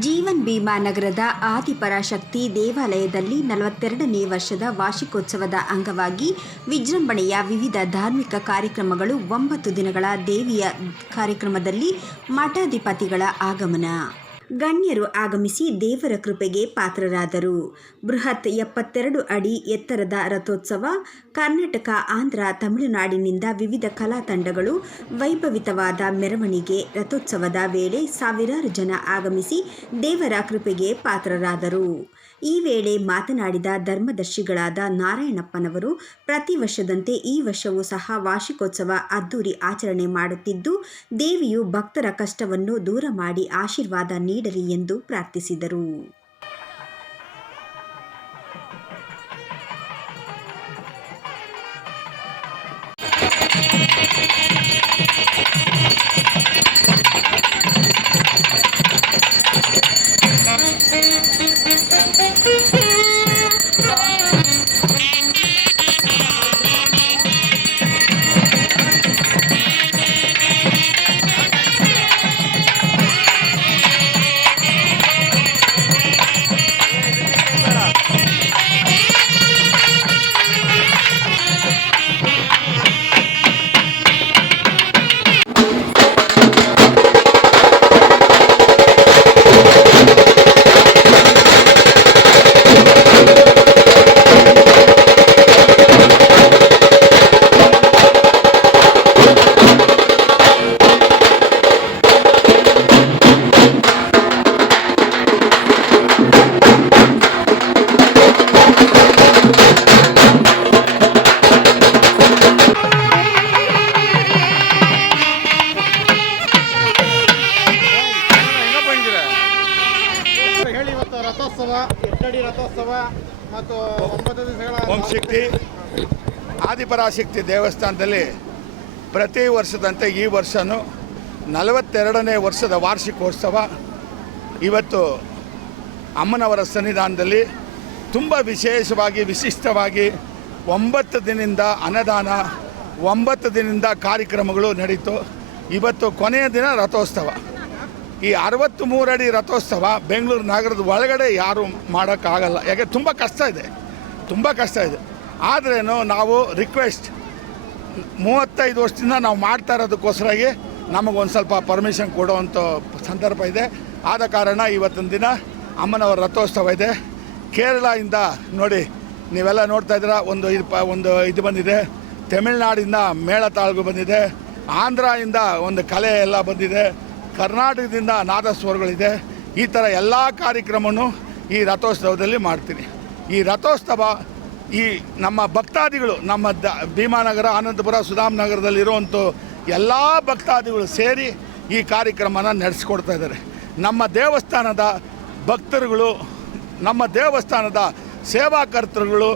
ಜೀವನ್ ಭೀಮಾ ನಗರದ ಆದಿಪರಾಶಕ್ತಿ ದೇವಾಲಯದಲ್ಲಿ ನಲವತ್ತೆರಡನೇ ವರ್ಷದ ವಾರ್ಷಿಕೋತ್ಸವದ ಅಂಗವಾಗಿ ವಿಜೃಂಭಣೆಯ ವಿವಿಧ ಧಾರ್ಮಿಕ ಕಾರ್ಯಕ್ರಮಗಳು ಒಂಬತ್ತು ದಿನಗಳ ದೇವಿಯ ಕಾರ್ಯಕ್ರಮದಲ್ಲಿ ಮಠಾಧಿಪತಿಗಳ ಆಗಮನ. ಗಣ್ಯರು ಆಗಮಿಸಿ ದೇವರ ಕೃಪೆಗೆ ಪಾತ್ರರಾದರು. ಬೃಹತ್ ಎಪ್ಪತ್ತೆರಡು ಅಡಿ ಎತ್ತರದ ರಥೋತ್ಸವ, ಕರ್ನಾಟಕ, ಆಂಧ್ರ, ತಮಿಳುನಾಡಿನಿಂದ ವಿವಿಧ ಕಲಾ ತಂಡಗಳು ವೈಭವಿತವಾದ ಮೆರವಣಿಗೆ ರಥೋತ್ಸವದ ವೇಳೆ ಸಾವಿರಾರು ಜನ ಆಗಮಿಸಿ ದೇವರ ಕೃಪೆಗೆ ಪಾತ್ರರಾದರು. ಈ ವೇಳೆ ಮಾತನಾಡಿದ ಧರ್ಮದರ್ಶಿಗಳಾದ ನಾರಾಯಣಪ್ಪನವರು, ಪ್ರತಿ ವರ್ಷದಂತೆ ಈ ವರ್ಷವೂ ಸಹ ವಾರ್ಷಿಕೋತ್ಸವ ಅದ್ದೂರಿ ಆಚರಣೆ ಮಾಡುತ್ತಿದ್ದು, ದೇವಿಯು ಭಕ್ತರ ಕಷ್ಟವನ್ನು ದೂರ ಮಾಡಿ ಆಶೀರ್ವಾದ ನೀಡಲಿ ಎಂದು ಪ್ರಾರ್ಥಿಸಿದರು. ರಥೋತ್ಸವ ಎಟ್ಟಡಿ ರಥೋತ್ಸವ ಮತ್ತು ಒಂಬತ್ತು ದಿವಸಗಳ ಓಂಶಕ್ತಿ ಆದಿಪರಾಶಕ್ತಿ ದೇವಸ್ಥಾನದಲ್ಲಿ ಪ್ರತಿ ವರ್ಷದಂತೆ ಈ ವರ್ಷವೂ ನಲವತ್ತೆರಡನೇ ವರ್ಷದ ವಾರ್ಷಿಕೋತ್ಸವ. ಇವತ್ತು ಅಮ್ಮನವರ ಸನ್ನಿಧಾನದಲ್ಲಿ ತುಂಬ ವಿಶೇಷವಾಗಿ, ವಿಶಿಷ್ಟವಾಗಿ ಒಂಬತ್ತು ದಿನದಿಂದ ಅನ್ನದಾನ, ಒಂಬತ್ತು ದಿನದಿಂದ ಕಾರ್ಯಕ್ರಮಗಳು ನಡೀತು. ಇವತ್ತು ಕೊನೆಯ ದಿನ ರಥೋತ್ಸವ. ಈ ಅರವತ್ತು ಮೂರಡಿ ರಥೋತ್ಸವ ಬೆಂಗಳೂರು ನಗರದ ಒಳಗಡೆ ಯಾರು ಮಾಡೋಕ್ಕಾಗಲ್ಲ. ಯಾಕೆ, ತುಂಬ ಕಷ್ಟ ಇದೆ. ತುಂಬ ಕಷ್ಟ ಇದೆ. ಆದ್ರೇನು ನಾವು ರಿಕ್ವೆಸ್ಟ್ ಮೂವತ್ತೈದು ವರ್ಷದಿಂದ ನಾವು ಮಾಡ್ತಾ ಇರೋದಕ್ಕೋಸ್ಕರಾಗಿ ನಮಗೊಂದು ಸ್ವಲ್ಪ ಪರ್ಮಿಷನ್ ಕೊಡುವಂಥ ಸಂದರ್ಭ ಇದೆ. ಆದ ಕಾರಣ ಇವತ್ತಿನ ದಿನ ಅಮ್ಮನವರ ರಥೋತ್ಸವ ಇದೆ. ಕೇರಳದಿಂದ ನೋಡಿ, ನೀವೆಲ್ಲ ನೋಡ್ತಾ ಇದ್ದೀರಾ, ಒಂದು ಇದು ಪ, ಒಂದು ಇದು ಬಂದಿದೆ. ತಮಿಳ್ನಾಡಿಂದ ಮೇಳ ತಾಳ್ಗು ಬಂದಿದೆ. ಆಂಧ್ರದಿಂದ ಒಂದು ಕಲೆ ಎಲ್ಲ ಬಂದಿದೆ. ಕರ್ನಾಟಕದಿಂದ ನಾದಸ್ವರಗಳಿದೆ. ಈ ಥರ ಎಲ್ಲ ಕಾರ್ಯಕ್ರಮವೂ ಈ ರಥೋತ್ಸವದಲ್ಲಿ ಮಾಡ್ತೀನಿ. ಈ ರಥೋತ್ಸವ ಈ ನಮ್ಮ ಭಕ್ತಾದಿಗಳು, ನಮ್ಮ ದ ಭೀಮಾನಗರ, ಆನಂದಪುರ ಸುಧಾಮನಗರದಲ್ಲಿರುವಂಥ ಎಲ್ಲ ಭಕ್ತಾದಿಗಳು ಸೇರಿ ಈ ಕಾರ್ಯಕ್ರಮನ ನಡೆಸ್ಕೊಡ್ತಾ ಇದ್ದಾರೆ. ನಮ್ಮ ದೇವಸ್ಥಾನದ ಭಕ್ತರುಗಳು, ನಮ್ಮ ದೇವಸ್ಥಾನದ ಸೇವಾಕರ್ತರುಗಳು,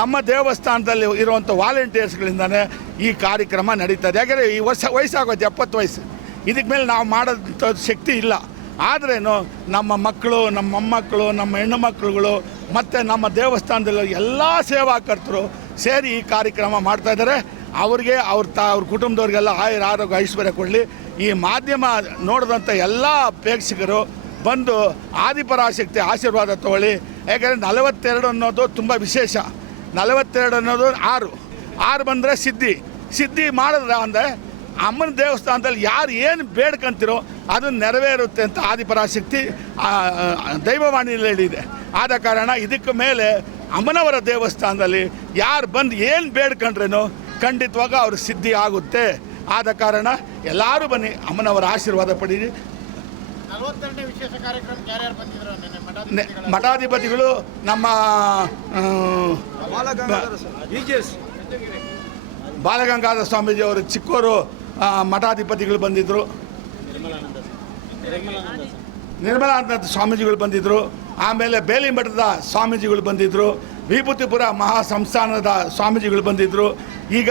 ನಮ್ಮ ದೇವಸ್ಥಾನದಲ್ಲಿ ಇರುವಂಥ ವಾಲಂಟಿಯರ್ಸ್ಗಳಿಂದನೇ ಈ ಕಾರ್ಯಕ್ರಮ ನಡೀತದೆ ಯಾಕೆಂದರೆ ಈ ವರ್ಷ ವಯಸ್ಸಾಗೋದು ಎಪ್ಪತ್ತು ವಯಸ್ಸು. ಇದಕ್ಕೆ ಮೇಲೆ ನಾವು ಮಾಡೋಂಥ ಶಕ್ತಿ ಇಲ್ಲ. ಆದ್ರೇನು ನಮ್ಮ ಮಕ್ಕಳು, ನಮ್ಮ ಮೊಮ್ಮಕ್ಕಳು, ನಮ್ಮ ಹೆಣ್ಣು ಮಕ್ಕಳುಗಳು, ಮತ್ತು ನಮ್ಮ ದೇವಸ್ಥಾನದಲ್ಲಿ ಎಲ್ಲ ಸೇವಾಕರ್ತರು ಸೇರಿ ಈ ಕಾರ್ಯಕ್ರಮ ಮಾಡ್ತಾ ಇದ್ದಾರೆ. ಅವ್ರಿಗೆ ಅವ್ರ ತಾ, ಅವ್ರ ಕುಟುಂಬದವ್ರಿಗೆಲ್ಲ ಆಯುರ ಆರೋಗ್ಯ, ಐಶ್ವರ್ಯ ಕೊಡಲಿ. ಈ ಮಾಧ್ಯಮ ನೋಡಿದಂಥ ಎಲ್ಲ ಪ್ರೇಕ್ಷಕರು ಬಂದು ಆದಿಪರಾಶಕ್ತಿ ಆಶೀರ್ವಾದ ತಗೊಳ್ಳಿ. ಯಾಕೆಂದರೆ ನಲವತ್ತೆರಡು ಅನ್ನೋದು ತುಂಬ ವಿಶೇಷ. ನಲವತ್ತೆರಡು ಅನ್ನೋದು ಆರು. ಆರು ಬಂದರೆ ಸಿದ್ಧಿ. ಸಿದ್ಧಿ ಮಾಡಿದ್ರೆ ಅಂದರೆ ಅಮ್ಮನ ದೇವಸ್ಥಾನದಲ್ಲಿ ಯಾರು ಏನು ಬೇಡ್ಕಂತಿರೋ ಅದು ನೆರವೇರುತ್ತೆ ಅಂತ ಆದಿಪರಾಶಕ್ತಿ ಆ, ದೈವವಾಣಿಯಲ್ಲಿ ಹೇಳಿದೆ ಆದ ಕಾರಣ ಇದಕ್ಕೆ ಮೇಲೆ ಅಮ್ಮನವರ ದೇವಸ್ಥಾನದಲ್ಲಿ ಯಾರು ಬಂದು ಏನು ಬೇಡ್ಕೊಂಡ್ರೇನೋ ಖಂಡಿತವಾಗ ಅವ್ರ ಸಿದ್ಧಿ ಆಗುತ್ತೆ. ಆದ ಕಾರಣ ಎಲ್ಲರೂ ಬನ್ನಿ ಅಮ್ಮನವರ ಆಶೀರ್ವಾದ ಪಡೀರಿ. ಮಠಾಧಿಪತಿಗಳ? ನಮ್ಮ ಬಾಲಗಂಗಾಧರ ಸ್ವಾಮೀಜಿ ಅವರು ಚಿಕ್ಕೋರು ಆ, ಮಠಾಧಿಪತಿಗಳು ಬಂದಿದ್ದರು ನಿರ್ಮಲಾನಂದ ಸ್ವಾಮೀಜಿಗಳು ಬಂದಿದ್ದರು ಆಮೇಲೆ ಬೇಲಿ ಮಠದ ಸ್ವಾಮೀಜಿಗಳು ಬಂದಿದ್ದರು ವಿಭೂತಿಪುರ ಮಹಾ ಸಂಸ್ಥಾನದ ಸ್ವಾಮೀಜಿಗಳು ಬಂದಿದ್ದರು ಈಗ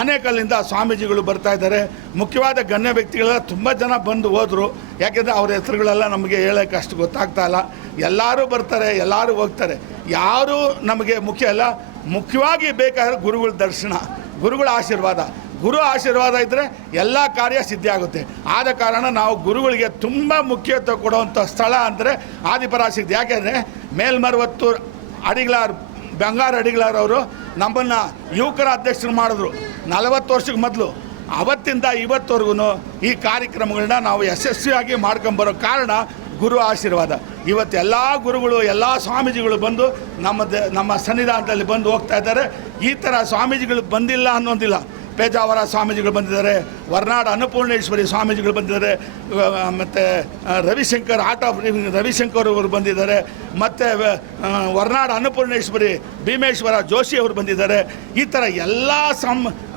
ಅನೇಕಲ್ಲಿಂದ ಸ್ವಾಮೀಜಿಗಳು ಬರ್ತಾ ಇದ್ದಾರೆ. ಮುಖ್ಯವಾದ ಗಣ್ಯ ವ್ಯಕ್ತಿಗಳೆಲ್ಲ ತುಂಬ ಜನ ಬಂದು ಹೋದರು. ಯಾಕೆಂದರೆ ಅವ್ರ ಹೆಸರುಗಳೆಲ್ಲ ನಮಗೆ ಹೇಳೋಕ್ಕೆ ಅಷ್ಟು ಗೊತ್ತಾಗ್ತಾ ಇಲ್ಲ. ಎಲ್ಲರೂ ಬರ್ತಾರೆ, ಎಲ್ಲರೂ ಹೋಗ್ತಾರೆ. ಯಾರೂ ನಮಗೆ ಮುಖ್ಯ ಅಲ್ಲ, ಮುಖ್ಯವಾಗಿ ಬೇಕಾದ್ರೆ ಗುರುಗಳ ದರ್ಶನ, ಗುರುಗಳ ಆಶೀರ್ವಾದ. ಗುರು ಆಶೀರ್ವಾದ ಇದ್ದರೆ ಎಲ್ಲ ಕಾರ್ಯ ಸಿದ್ಧಿಯಾಗುತ್ತೆ ಆದ ಕಾರಣ ನಾವು ಗುರುಗಳಿಗೆ ತುಂಬ ಮುಖ್ಯತ್ವ ಕೊಡುವಂಥ ಸ್ಥಳ ಅಂದರೆ ಆದಿಪರಾಶಕ್ತಿ. ಯಾಕೆಂದರೆ ಮೇಲ್ಮರವತ್ತು ಅಡಿಗ್ಲಾರ್, ಬಂಗಾರ ಅವರು ನಮ್ಮನ್ನು ಯುವಕರ ಅಧ್ಯಕ್ಷರು ಮಾಡಿದ್ರು. ನಲವತ್ತು ವರ್ಷಕ್ಕೆ ಮೊದಲು. ಅವತ್ತಿಂದ ಇವತ್ತವರೆಗೂ ಈ ಕಾರ್ಯಕ್ರಮಗಳನ್ನ ನಾವು ಯಶಸ್ವಿಯಾಗಿ ಮಾಡ್ಕೊಂಬರೋ ಕಾರಣ ಗುರು ಆಶೀರ್ವಾದ. ಇವತ್ತು ಎಲ್ಲ ಗುರುಗಳು, ಎಲ್ಲ ಸ್ವಾಮೀಜಿಗಳು ಬಂದು ನಮ್ಮ ನಮ್ಮ ಸನ್ನಿಧಾನದಲ್ಲಿ ಬಂದು ಹೋಗ್ತಾ ಇದ್ದಾರೆ. ಈ ಥರ ಸ್ವಾಮೀಜಿಗಳು ಬಂದಿಲ್ಲ ಅನ್ನೋದಿಲ್ಲ. ಪೇಜಾವರ ಸ್ವಾಮೀಜಿಗಳು ಬಂದಿದ್ದಾರೆ ವರ್ನಾಡ್ ಅನ್ನಪೂರ್ಣೇಶ್ವರಿ ಸ್ವಾಮೀಜಿಗಳು ಬಂದಿದ್ದಾರೆ ಮತ್ತು Ravi Shankar Art of Living Ravi Shankar ಅವರು ಬಂದಿದ್ದಾರೆ ಮತ್ತು ವರ್ನಾಡ್ ಅನ್ನಪೂರ್ಣೇಶ್ವರಿ ಭೀಮೇಶ್ವರ ಜೋಶಿ ಅವರು ಬಂದಿದ್ದಾರೆ. ಈ ಥರ ಎಲ್ಲ ಆ,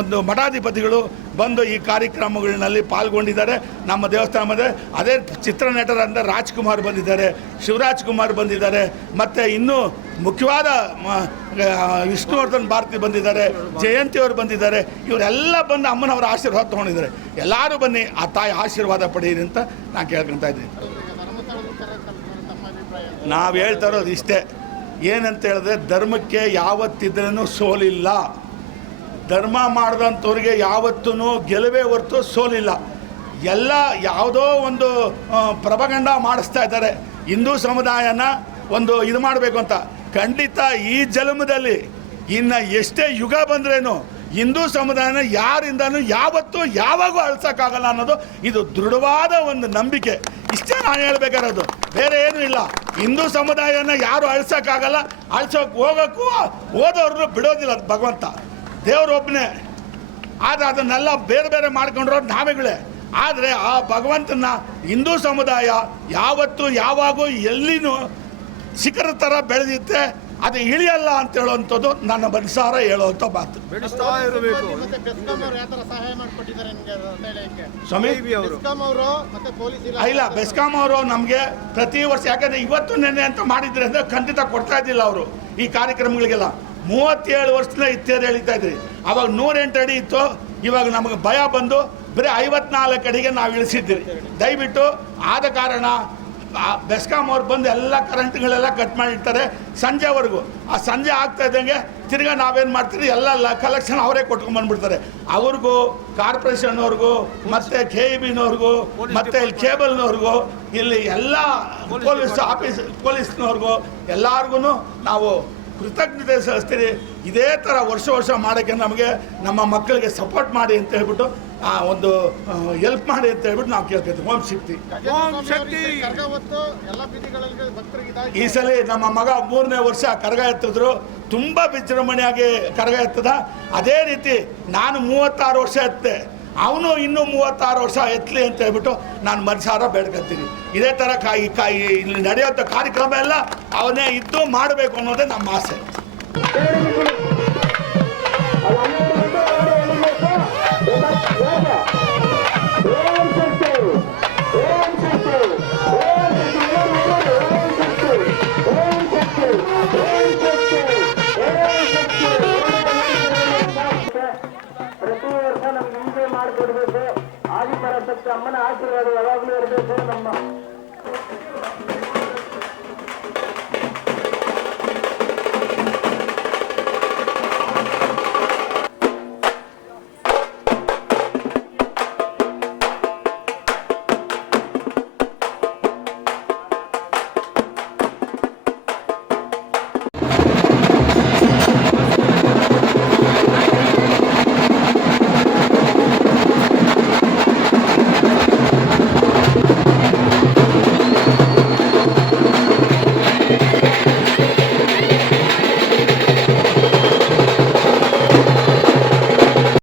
ಒಂದು ಮಠಾಧಿಪತಿಗಳು ಬಂದು ಈ ಕಾರ್ಯಕ್ರಮಗಳಲ್ಲಿ ಪಾಲ್ಗೊಂಡಿದ್ದಾರೆ. ನಮ್ಮ ದೇವಸ್ಥಾನದ ಅದೇ ಚಿತ್ರನಟರಂದ ರಾಜ್ಕುಮಾರ್ ಬಂದಿದ್ದಾರೆ, ಶಿವರಾಜ್ ಕುಮಾರ್ ಬಂದಿದ್ದಾರೆ, ಮತ್ತು ಇನ್ನೂ ಮುಖ್ಯವಾದ ವಿಷ್ಣುವರ್ಧನ್ ಭಾರತಿ ಬಂದಿದ್ದಾರೆ, ಜಯಂತಿ ಅವರು ಬಂದಿದ್ದಾರೆ. ಇವರೆಲ್ಲ ಬಂದು ಅಮ್ಮನವರ ಆಶೀರ್ವಾದ ತೊಗೊಂಡಿದ್ದಾರೆ. ಎಲ್ಲರೂ ಬನ್ನಿ, ಆ ತಾಯಿ ಆಶೀರ್ವಾದ ಪಡೆಯಿರಿ ಅಂತ ನಾನು ಕೇಳ್ಕೊತಾ ಇದ್ದೀನಿ. ನಾವು ಹೇಳ್ತಾ ಇರೋದು ಇಷ್ಟೇ. ಏನಂತ ಹೇಳಿದ್ರೆ ಧರ್ಮಕ್ಕೆ ಯಾವತ್ತಿದ್ರೂ ಸೋಲಿಲ್ಲ. ಧರ್ಮ ಮಾಡಿದಂಥವ್ರಿಗೆ ಯಾವತ್ತೂ ಗೆಲುವೇ ಹೊರತು ಸೋಲಿಲ್ಲ. ಎಲ್ಲ ಯಾವುದೋ ಒಂದು ಪ್ರಭಗಂಡ ಮಾಡಿಸ್ತಾ ಇದ್ದಾರೆ. ಹಿಂದೂ ಸಮುದಾಯನ ಒಂದು ಇದು ಮಾಡಬೇಕು ಅಂತ. ಖಂಡಿತ ಈ ಜನ್ಮದಲ್ಲಿ ಇನ್ನು ಎಷ್ಟೇ ಯುಗ ಬಂದ್ರೇನು ಹಿಂದೂ ಸಮುದಾಯನ ಯಾರಿಂದನೂ ಯಾವತ್ತೂ ಯಾವಾಗೂ ಅಳ್ಸೋಕ್ಕಾಗಲ್ಲ ಅನ್ನೋದು ಇದು ದೃಢವಾದ ಒಂದು ನಂಬಿಕೆ. ಇಷ್ಟೇ ನಾನು ಹೇಳ್ಬೇಕಾರದು ಬೇರೆ ಏನೂ ಇಲ್ಲ. ಹಿಂದೂ ಸಮುದಾಯನ ಯಾರು ಅಳ್ಸೋಕ್ಕಾಗಲ್ಲ. ಅಳ್ಸೋಕೆ ಹೋಗೋಕ್ಕೂ ಹೋದವ್ರನ್ನು ಬಿಡೋದಿಲ್ಲ ಭಗವಂತ. ದೇವರೊಬ್ಬನೇ ಆದರೆ ಅದನ್ನೆಲ್ಲ ಬೇರೆ ಬೇರೆ ಮಾಡ್ಕೊಂಡ್ರೋ ನಾವೆಗಳೇ ಆದರೆ ಆ ಭಗವಂತನ ಹಿಂದೂ ಸಮುದಾಯ ಯಾವತ್ತು ಯಾವಾಗೂ ಎಲ್ಲಿನೂ ಶಿಖರ ಥರ ಬೆಳೆದಿತ್ತೆ ಅದು ಇಳಿಯಲ್ಲ ಅಂತ ಹೇಳುವಂಥದ್ದು ನನ್ನ ಮನಸಾರ ಹೇಳುವಂಥ ಮಾತು. ಬೆಳೆಸ್ತಾ ಇರಬೇಕು. ಬೆಸ್ಕಾಂ ಅವರು ಯಾವ ತರ ಸಹಾಯ ಮಾಡಿಕೊಟ್ಟಿದ್ದಾರೆ ನಿಮಗೆ ಅಂತ ಹೇಳಕ್ಕೆ? ಸ್ವಾಮಿ ಅವರು. ಬೆಸ್ಕಾಂ ಅವರು ಮತ್ತೆ ಪೊಲೀಸ್ ಆ, ಇಲ್ಲ ಬೆಸ್ಕಾಂ ಅವರು ನಮಗೆ ಪ್ರತಿ ವರ್ಷ ಯಾಕಂದರೆ ಇವತ್ತು ನೆನ್ನೆ ಅಂತ ಮಾಡಿದ್ರೆ ಅಂದರೆ ಖಂಡಿತ ಕೊಡ್ತಾ ಇದ್ದಿಲ್ಲ ಅವರು ಈ ಕಾರ್ಯಕ್ರಮಗಳಿಗೆಲ್ಲ. ಮೂವತ್ತೇಳು ವರ್ಷದಿಂದ ಇತ್ಯಾದಿ ಹೇಳ್ತಾ ಇದ್ರಿ. ಅವಾಗ ನೂರೆಂಟು ಅಡಿ ಇತ್ತು, ಇವಾಗ ನಮಗೆ ಭಯ ಬಂದು ಬರೀ ಐವತ್ನಾಲ್ಕು ಅಡಿಗೆ ನಾವು ಇಳಿಸಿದ್ದೀರಿ. ದಯವಿಟ್ಟು ಆದ ಕಾರಣ, ಆ ಬೆಸ್ಕಾಂ ಅವ್ರು ಬಂದು ಎಲ್ಲ ಕರೆಂಟ್ಗಳೆಲ್ಲ ಕಟ್ ಮಾಡಿರ್ತಾರೆ ಸಂಜೆವರೆಗೂ. ಆ ಸಂಜೆ ಆಗ್ತಾ ಇದ್ದಂಗೆ ತಿರ್ಗಾ ನಾವೇನು ಮಾಡ್ತೀರಿ, ಎಲ್ಲ ಕಲೆಕ್ಷನ್ ಅವರೇ ಕೊಟ್ಕೊಂಡ್ಬಂದ್ಬಿಡ್ತಾರೆ ಅವ್ರಿಗೂ, ಕಾರ್ಪೊರೇಷನ್ನವ್ರಿಗೂ, ಮತ್ತು ಕೆ ಇ ಬಿನವ್ರಿಗೂ ಮತ್ತು ಇಲ್ಲಿ ಕೇಬಲ್ನವ್ರಿಗೂ, ಇಲ್ಲಿ ಎಲ್ಲ ಪೊಲೀಸ್ ಆಫೀಸ್, ಪೊಲೀಸ್ನವ್ರಿಗೂ ಎಲ್ಲರಿಗೂ ನಾವು ಕೃತಜ್ಞತೆ ಸಲ್ಲಿಸ್ತೀರಿ ಇದೇ ಥರ ವರ್ಷ ವರ್ಷ ಮಾಡೋಕ್ಕೆ ನಮಗೆ ನಮ್ಮ ಮಕ್ಕಳಿಗೆ ಸಪೋರ್ಟ್ ಮಾಡಿ ಅಂತ ಹೇಳ್ಬಿಟ್ಟು ಆ, ಒಂದು ಹೆಲ್ಪ್ ಮಾಡಿ ಅಂತ ಹೇಳ್ಬಿಟ್ಟು ನಾವು ಕೇಳ್ತೀವಿ ಓಂ ಶಕ್ತಿ. ಓಂ ಶಕ್ತಿ. ಈ ಸಲ ನಮ್ಮ ಮಗ ಮೂರನೇ ವರ್ಷ ಕರಗ ಎತ್ತಿದ್ರು. ತುಂಬ ವಿಜೃಂಭಣೆಯಾಗಿ ಕರಗ ಎತ್ತದ. ಅದೇ ರೀತಿ ನಾನು ಮೂವತ್ತಾರು ವರ್ಷ ಎತ್ತೆ ಅವನು ಇನ್ನೂ ಮೂವತ್ತಾರು ವರ್ಷ ಎತ್ತಲಿ ಅಂತ ಹೇಳ್ಬಿಟ್ಟು ನಾನು ಮನಸಾರ ಬೇಡ್ಕೊತೀನಿ ಇದೇ ಥರ ಕಾಯಿ ಕಾಯಿ, ಇಲ್ಲಿ ನಡೆಯುವಂಥ ಕಾರ್ಯಕ್ರಮ ಎಲ್ಲ ಅವನೇ ಇದ್ದು ಮಾಡಬೇಕು ಅನ್ನೋದೇ ನಮ್ಮ ಆಸೆ. ಮಾಡಿಕೊಡ್ಬೇಕು ಆದಿಪರಾಶಕ್ತಿ ಅಮ್ಮನ ಆಶೀರ್ವಾದ ಯಾವಾಗಲೂ ಇರಬೇಕು ನಮ್ಮ